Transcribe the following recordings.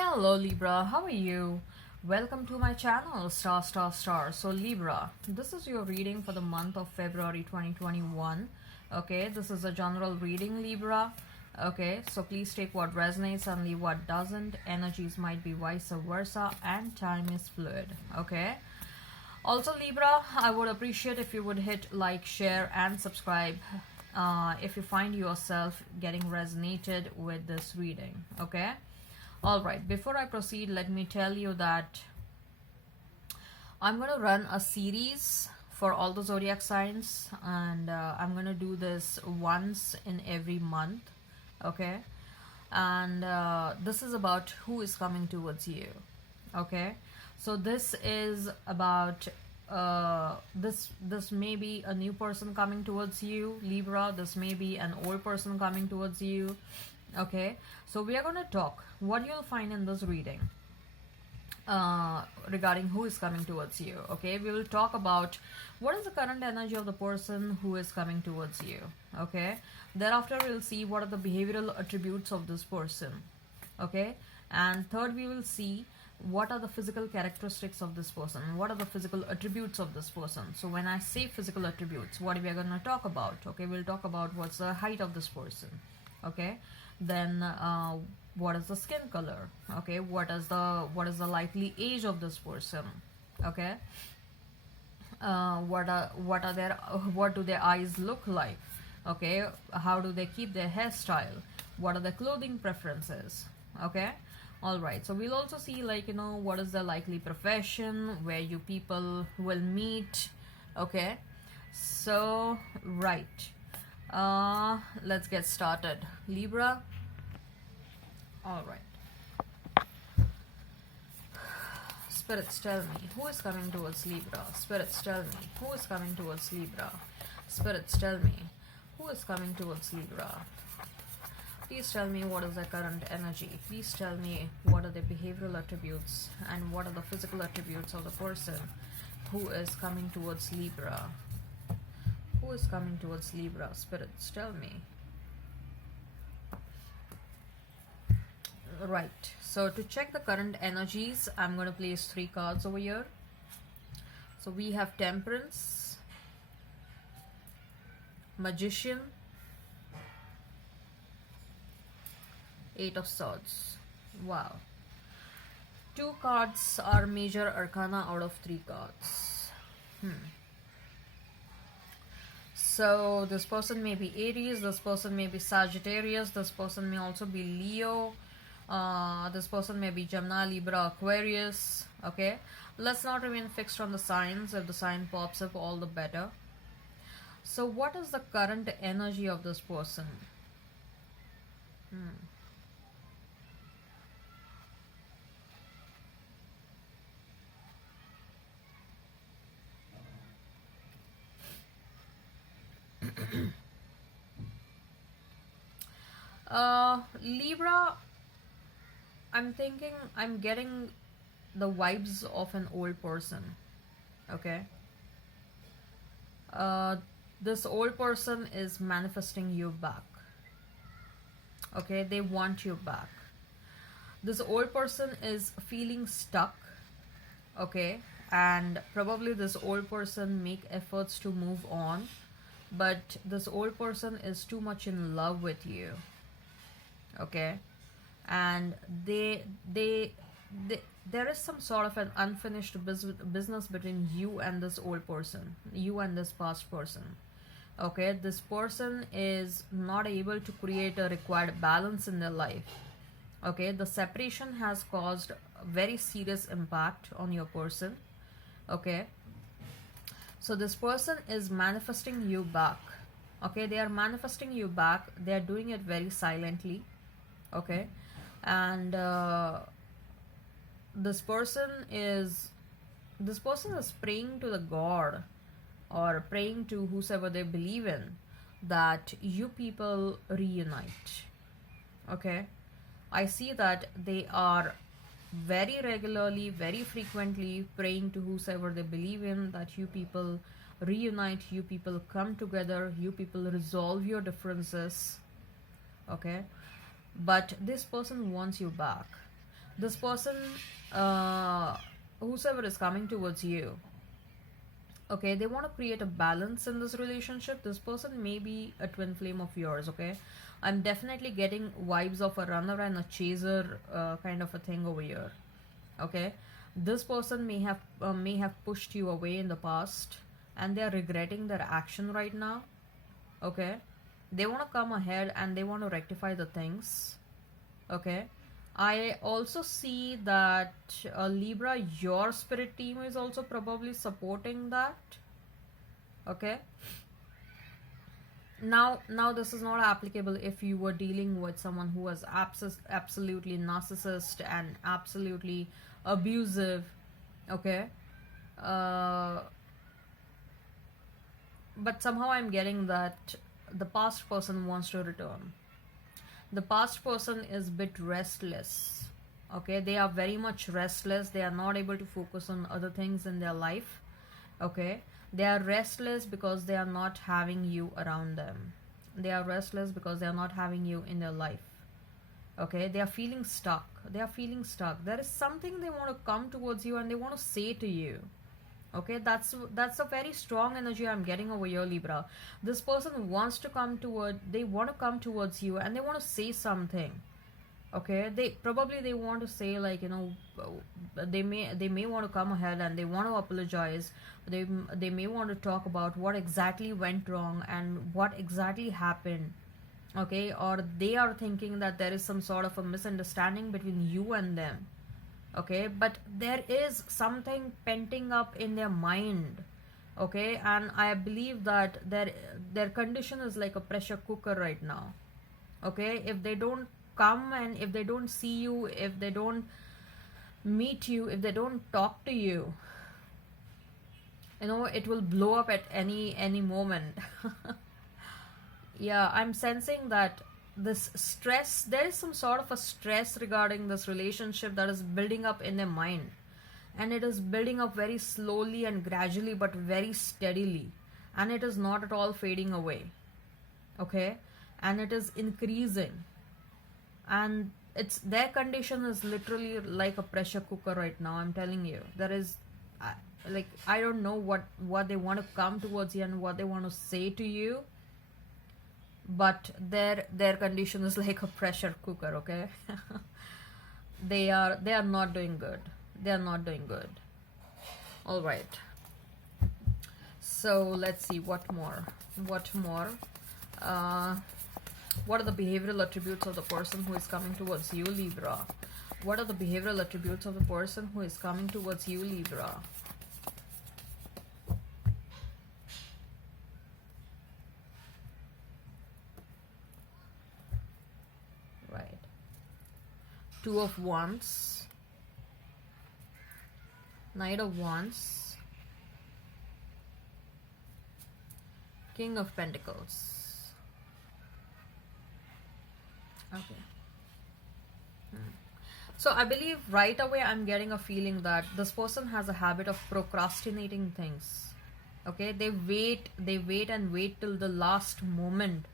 Hello Libra, how are you? Welcome to my channel Star Star Star. So Libra, this is your reading for the month of February 2021. Okay, this is a general reading, Libra. Okay, so please take what resonates and leave what doesn't. Energies might be vice versa and time is fluid. Okay, also Libra, I would appreciate if you would hit like, share and subscribe if you find yourself getting resonated with this reading. Okay, all right, before I proceed, let me tell you that I'm going to run a series for all the zodiac signs, and I'm going to do this once in every month. Okay, and this is about who is coming towards you. Okay, so this is about this may be a new person coming towards you, Libra. This may be an old person coming towards you. Okay, so we are going to talk what you'll find in this reading regarding who is coming towards you. Okay, we will talk about what is the current energy of the person who is coming towards you. Okay, thereafter we'll see what are the behavioral attributes of this person. Okay, and third we will see what are the physical characteristics of this person, what are the physical attributes of this person. So when I say physical attributes, what we are going to talk about? Okay, we'll talk about what's the height of this person. Okay, then what is the skin color? Okay, what is the likely age of this person? Okay, what do their eyes look like? Okay, how do they keep their hairstyle? What are their clothing preferences? Okay, all right, so we'll also see, like, what is the likely profession, where you people will meet. Okay, so right, let's get started, Libra. All right, spirits, tell me who is coming towards Libra. Spirits, tell me who is coming towards Libra. Spirits, tell me who is coming towards Libra. Please tell me what is their current energy. Please tell me what are their behavioral attributes and what are the physical attributes of the person who is coming towards Libra. Who is coming towards Libra? Spirits, tell me. Right, so to check the current energies, I'm going to place 3 cards over here. So we have Temperance, Magician, 8 of Swords. Wow. 2 cards are major arcana out of 3 cards. So this person may be Aries, this person may be Sagittarius, this person may also be Leo, this person may be Gemini, Libra, Aquarius. Okay, let's not remain fixed on the signs. If the sign pops up, all the better. So what is the current energy of this person? Libra, I'm thinking, I'm getting the vibes of an old person. Okay, this old person is manifesting you back. Okay, they want you back. This old person is feeling stuck. Okay, and probably this old person make efforts to move on, but this old person is too much in love with you. Okay, and there is some sort of an unfinished business between you and this old person, you and this past person. Okay, this person is not able to create a required balance in their life. Okay, the separation has caused a very serious impact on your person. Okay, so this person is manifesting you back. Okay, they are manifesting you back. They are doing it very silently. Okay, and this person is praying to the God, or praying to whosoever they believe in, that you people reunite. Okay, I see that they are very regularly, very frequently praying to whosoever they believe in, that you people reunite, you people come together, you people resolve your differences. Okay, but this person wants you back. This person, uh, whosoever is coming towards you, okay, they want to create a balance in this relationship. This person may be a twin flame of yours, okay. I'm definitely getting vibes of a runner and a chaser kind of a thing over here, okay. This person may have pushed you away in the past, and they are regretting their action right now, okay. They want to come ahead and they want to rectify the things, okay. I also see that Libra, your spirit team is also probably supporting that, okay. Now this is not applicable if you were dealing with someone who was absolutely narcissist and absolutely abusive, okay. uh, but somehow I'm getting that the past person wants to return. The past person is a bit restless, okay. They are very much restless. They are not able to focus on other things in their life, okay. They are restless because they are not having you around them. They are restless because they are not having you in their life, okay. They are feeling stuck. They are feeling stuck. There is something they want to come towards you and they want to say to you, okay. That's a very strong energy I'm getting over here, Libra. This person wants to come toward, they want to come towards you and they want to say something, okay. They want to say, like, they may want to come ahead and they want to apologize. They may want to talk about what exactly went wrong and what exactly happened, okay. Or they are thinking that there is some sort of a misunderstanding between you and them, okay. But there is something penting up in their mind, okay. And I believe that their condition is like a pressure cooker right now, okay. If they don't come and if they don't see you, if they don't meet you, if they don't talk to you, it will blow up at any moment. Yeah, I'm sensing that this stress, there is some sort of a stress regarding this relationship that is building up in their mind, and it is building up very slowly and gradually but very steadily, and it is not at all fading away, okay. And it is increasing, and it's their condition is literally like a pressure cooker right now. I'm telling you, there is uh, like, I don't know what they want to come towards you and what they want to say to you, but their condition is like a pressure cooker, okay. They are not doing good. They are not doing good. All right, so let's see what more. uh what are the behavioral attributes of the person who is coming towards you, Libra? What are the behavioral attributes of the person who is coming towards you, Libra? Right. Two of Wands, Knight of Wands, King of Pentacles. Okay. So I believe right away I'm getting a feeling that this person has a habit of procrastinating things. Okay, they wait and wait till the last moment.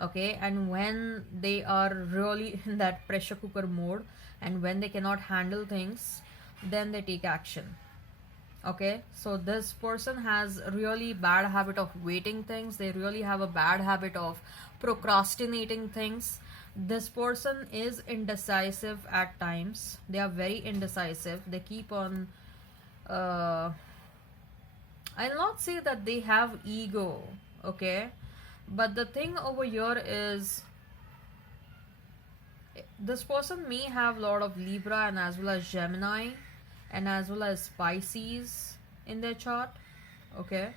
Okay, and when they are really in that pressure cooker mode and when they cannot handle things, then they take action. Okay, so this person has really bad habit of waiting things. They really have a bad habit of procrastinating things. This person is indecisive at times. They are very indecisive. They keep on I'll not say that they have ego, okay, but the thing over here is this person may have a lot of Libra and as well as Gemini and as well as Pisces in their chart, okay.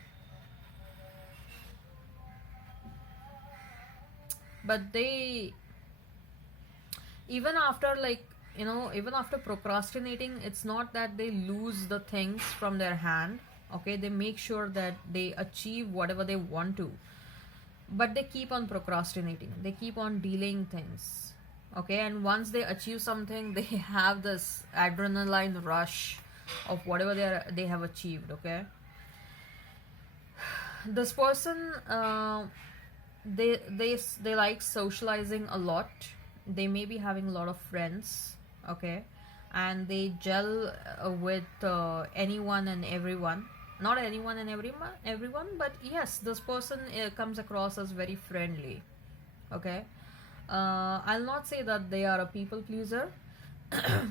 But they, even after, like, even after procrastinating, it's not that they lose the things from their hand, okay. They make sure that they achieve whatever they want to, but they keep on procrastinating. They keep on delaying things, okay. And once they achieve something, they have this adrenaline rush of whatever they have achieved, okay. This person, they like socializing a lot. They may be having a lot of friends, okay. and they gel with anyone and everyone. Not anyone and everyone, but yes, this person comes across as very friendly. Okay, I'll not say that they are a people pleaser.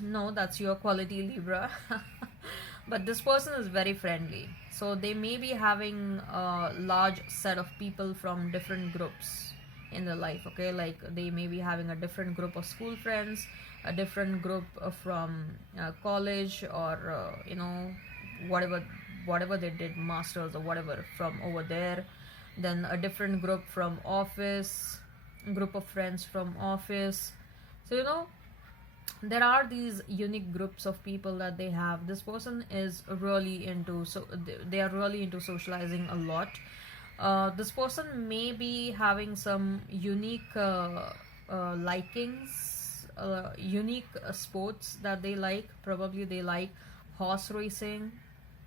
No, that's your quality, Libra. But this person is very friendly, so they may be having a large set of people from different groups in their life. Okay, like they may be having a different group of school friends, a different group from college, or whatever whatever they did, masters or whatever from over there. Then a different group from office, group of friends from office. So there are these unique groups of people that they have. This person is really into, so they are really into socializing a lot. This person may be having some unique likings, unique sports that they like. Probably they like horse racing.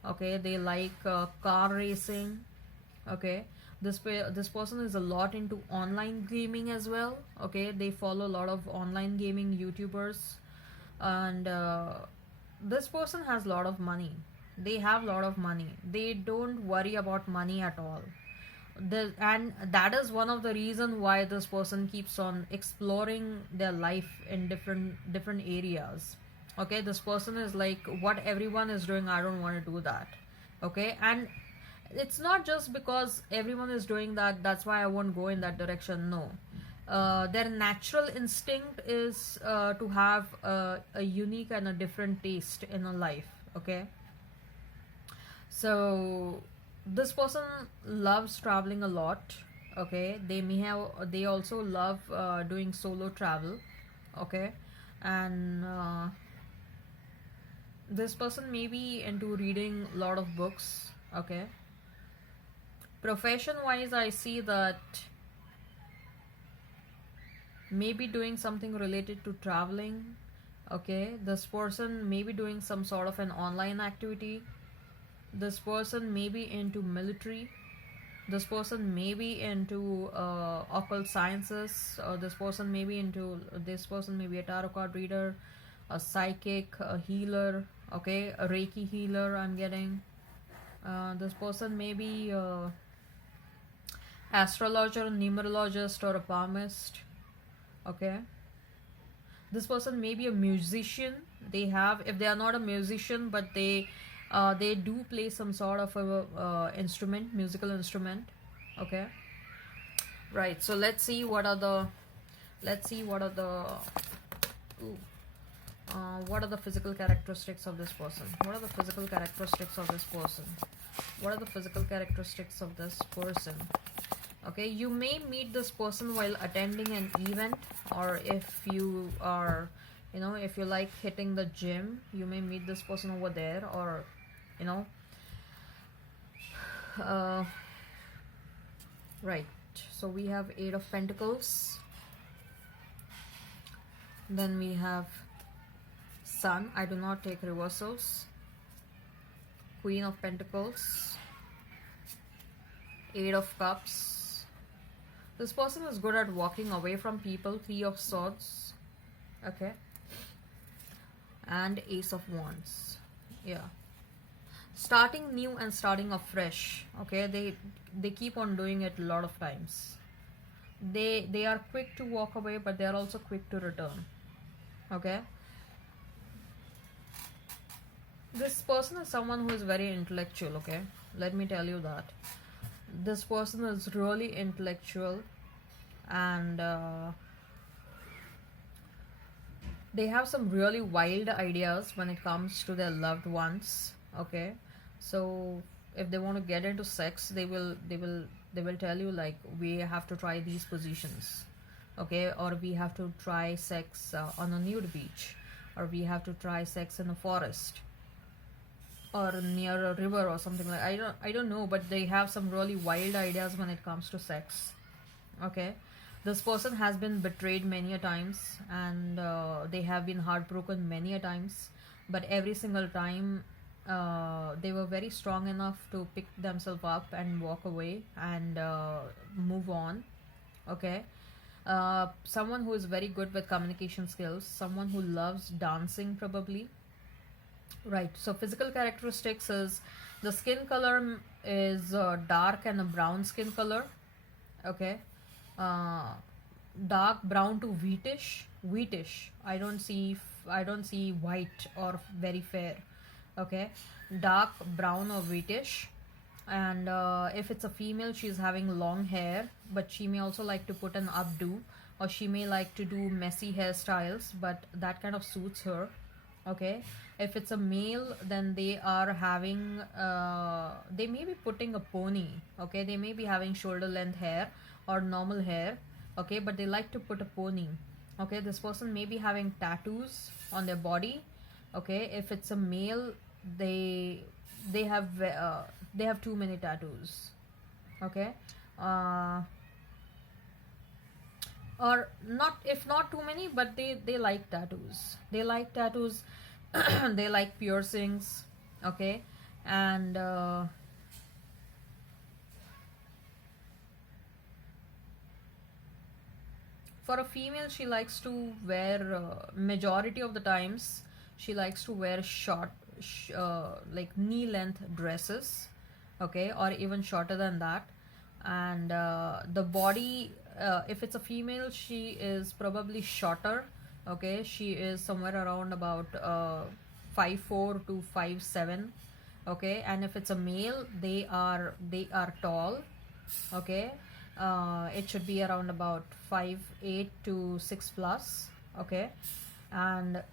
Okay, they like car racing. Okay, this person is a lot into online gaming as well. Okay, they follow a lot of online gaming YouTubers, and this person has a lot of money. They have a lot of money. They don't worry about money at all. And that is one of the reason why this person keeps on exploring their life in different areas. Okay, this person is like, what everyone is doing, I don't want to do that. Okay, and it's not just because everyone is doing that, that's why I won't go in that direction. No, their natural instinct is to have a unique and a different taste in a life. Okay, so this person loves traveling a lot. Okay, they also love doing solo travel. Okay, and this person may be into reading a lot of books. Okay, profession wise, I see that maybe doing something related to traveling. Okay, this person may be doing some sort of an online activity. This person may be into military. This person may be into occult sciences. Or this person may be a tarot card reader, a psychic, a healer. Okay, a Reiki healer, I'm getting. This person may be astrologer, numerologist, or a palmist. Okay, this person may be a musician. If they are not a musician, but they do play some sort of a musical instrument. Okay, right. So let's see ooh, what are the physical characteristics of this person. What are the physical characteristics of this person? What are the physical characteristics of this person? Okay, you may meet this person while attending an event, or if you are, if you like hitting the gym, you may meet this person over there. Or you know uh, right. So we have Eight of Pentacles, then we have Sun. I do not take reversals. Queen of Pentacles, Eight of Cups. This person is good at walking away from people. Three of Swords. Okay, and Ace of Wands. Yeah, starting new and starting afresh. Okay, they keep on doing it a lot of times. They are quick to walk away, but they are also quick to return. Okay, this person is someone who is very intellectual. Okay, let me tell you that this person is really intellectual, and they have some really wild ideas when it comes to their loved ones. Okay, so if they want to get into sex, they will tell you, like, we have to try these positions. Okay, or we have to try sex on a nude beach, or we have to try sex in a forest, or near a river, or something like. I don't know, but they have some really wild ideas when it comes to sex. Okay, this person has been betrayed many a times, and they have been heartbroken many a times, but every single time they were very strong enough to pick themselves up and walk away and move on. Okay, Someone who is very good with communication skills, someone who loves dancing probably. Right, so physical characteristics is the skin color is dark and a brown skin color. Okay, uh, dark brown to wheatish. I don't see white or very fair. Okay, dark brown or wheatish. And if it's a female, she's having long hair, but she may also like to put an updo, or she may like to do messy hairstyles, but that kind of suits her. Okay, if it's a male, then they are having they may be putting a pony. Okay, they may be having shoulder length hair or normal hair. Okay, but they like to put a pony. Okay, this person may be having tattoos on their body. Okay, if it's a male, they they have too many tattoos. Okay, uh, or not, if not too many, but they like tattoos, they like tattoos. They like piercings. Okay, and for a female, she likes to wear majority of the times she likes to wear short like knee length dresses. Okay, or even shorter than that. And the body, if it's a female, she is probably shorter. Okay, she is somewhere around about 5'4" to 5'7". Okay, and if it's a male, they are tall. Okay, it should be around about 5'8" to 6 plus. Okay, and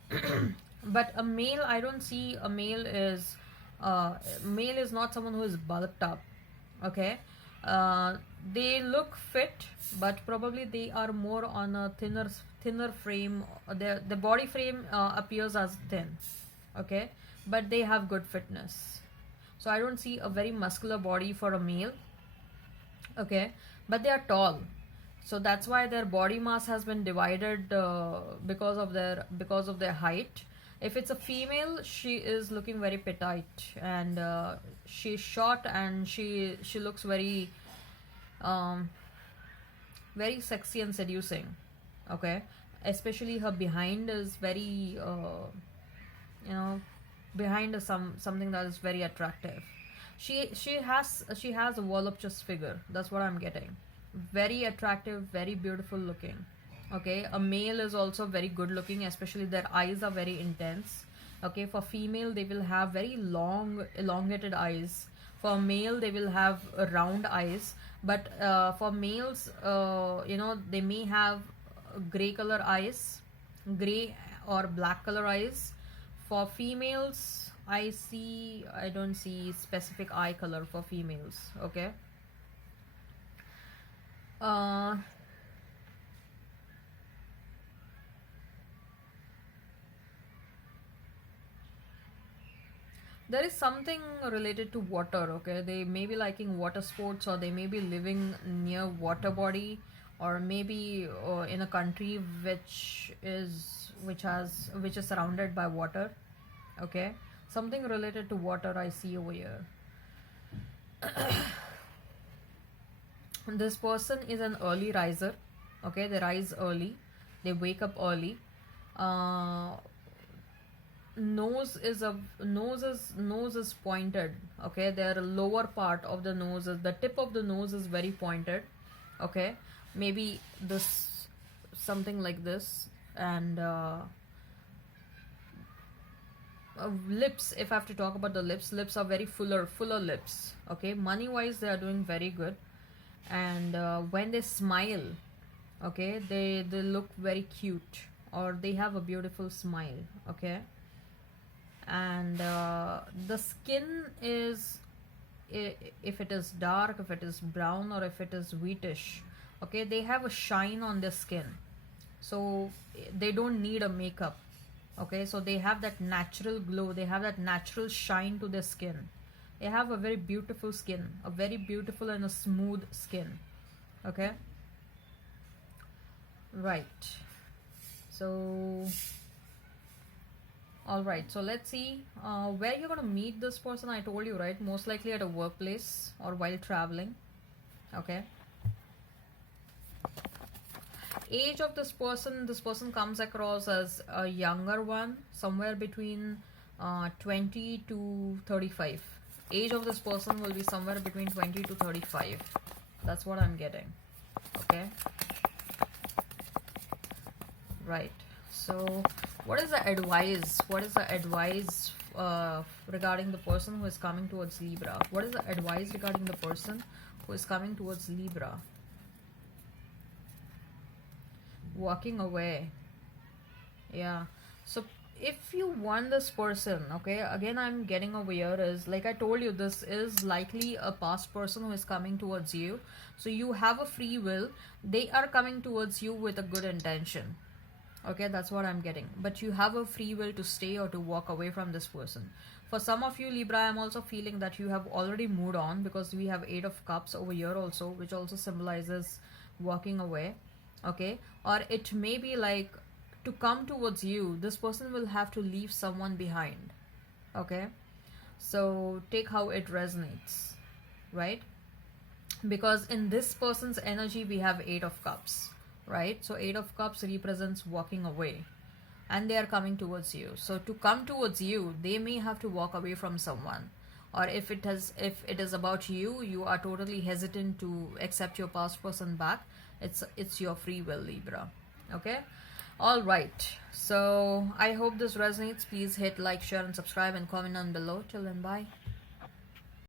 but a male, I don't see a male is not someone who is bulked up. Okay, uh, they look fit, but probably they are more on a thinner frame. The body frame appears as thin. Okay, but they have good fitness. So I don't see a very muscular body for a male. Okay, but they are tall, so that's why their body mass has been divided because of their height. If it's a female, she is looking very petite, and she's short, and she looks um, very sexy and seducing. Okay, especially her behind is very you know behind is something that is very attractive. She has a voluptuous figure, that's what I'm getting. Very attractive, very beautiful looking. Okay, a male is also very good looking, especially their eyes are very intense. Okay, for female, they will have very long elongated eyes. For male, they will have round eyes. But for males, they may have gray color eyes, gray or black color eyes. For females, I don't see specific eye color for females. Okay, uh, there is something related to water. Okay, they may be liking water sports, or they may be living near water body, or maybe in a country which is surrounded by water. Okay, something related to water I see over here. This person is an early riser. Okay, they rise early, they wake up early. uh, nose is pointed. Okay, their lower part of the nose is, the tip of the nose is very pointed. Okay, maybe this, something like this. And lips, if I have to talk about the lips are very fuller lips. Okay, money wise, they are doing very good. And when they smile, okay, they look very cute, or they have a beautiful smile. Okay, and the skin is, if it is dark, if it is brown, or if it is wheatish, okay, they have a shine on their skin, so they don't need a makeup. Okay, so they have that natural glow, they have that natural shine to their skin. They have a very beautiful skin, a very beautiful and a smooth skin. Okay, right. So all right, so let's see where you're going to meet this person. I told you, right? Most likely at a workplace or while traveling. Okay, age of this person comes across as a younger one, somewhere between 20 to 35. Age of this person will be somewhere between 20 to 35. That's what I'm getting. Okay, right. So what is the advice? What is the advice regarding the person who is coming towards Libra? What is the advice regarding the person who is coming towards Libra? Walking away. Yeah. So if you want this person, okay, again I'm getting over here is, like I told you, this is likely a past person who is coming towards you. So you have a free will. They are coming towards you with a good intention. Okay, that's what I'm getting. But you have a free will to stay or to walk away from this person. For some of you, Libra, I'm also feeling that you have already moved on, because we have 8 of Cups over here also, which also symbolizes walking away. Okay, or it may be like, to come towards you, this person will have to leave someone behind. Okay, so take how it resonates, right? Because in this person's energy we have 8 of Cups, right? So 8 of Cups represents walking away, and they are coming towards you. So to come towards you, they may have to walk away from someone. Or if it is about you, you are totally hesitant to accept your past person back. It's your free will, Libra. Okay, all right. So I hope this resonates. Please hit like, share and subscribe and comment on below. Till then, bye.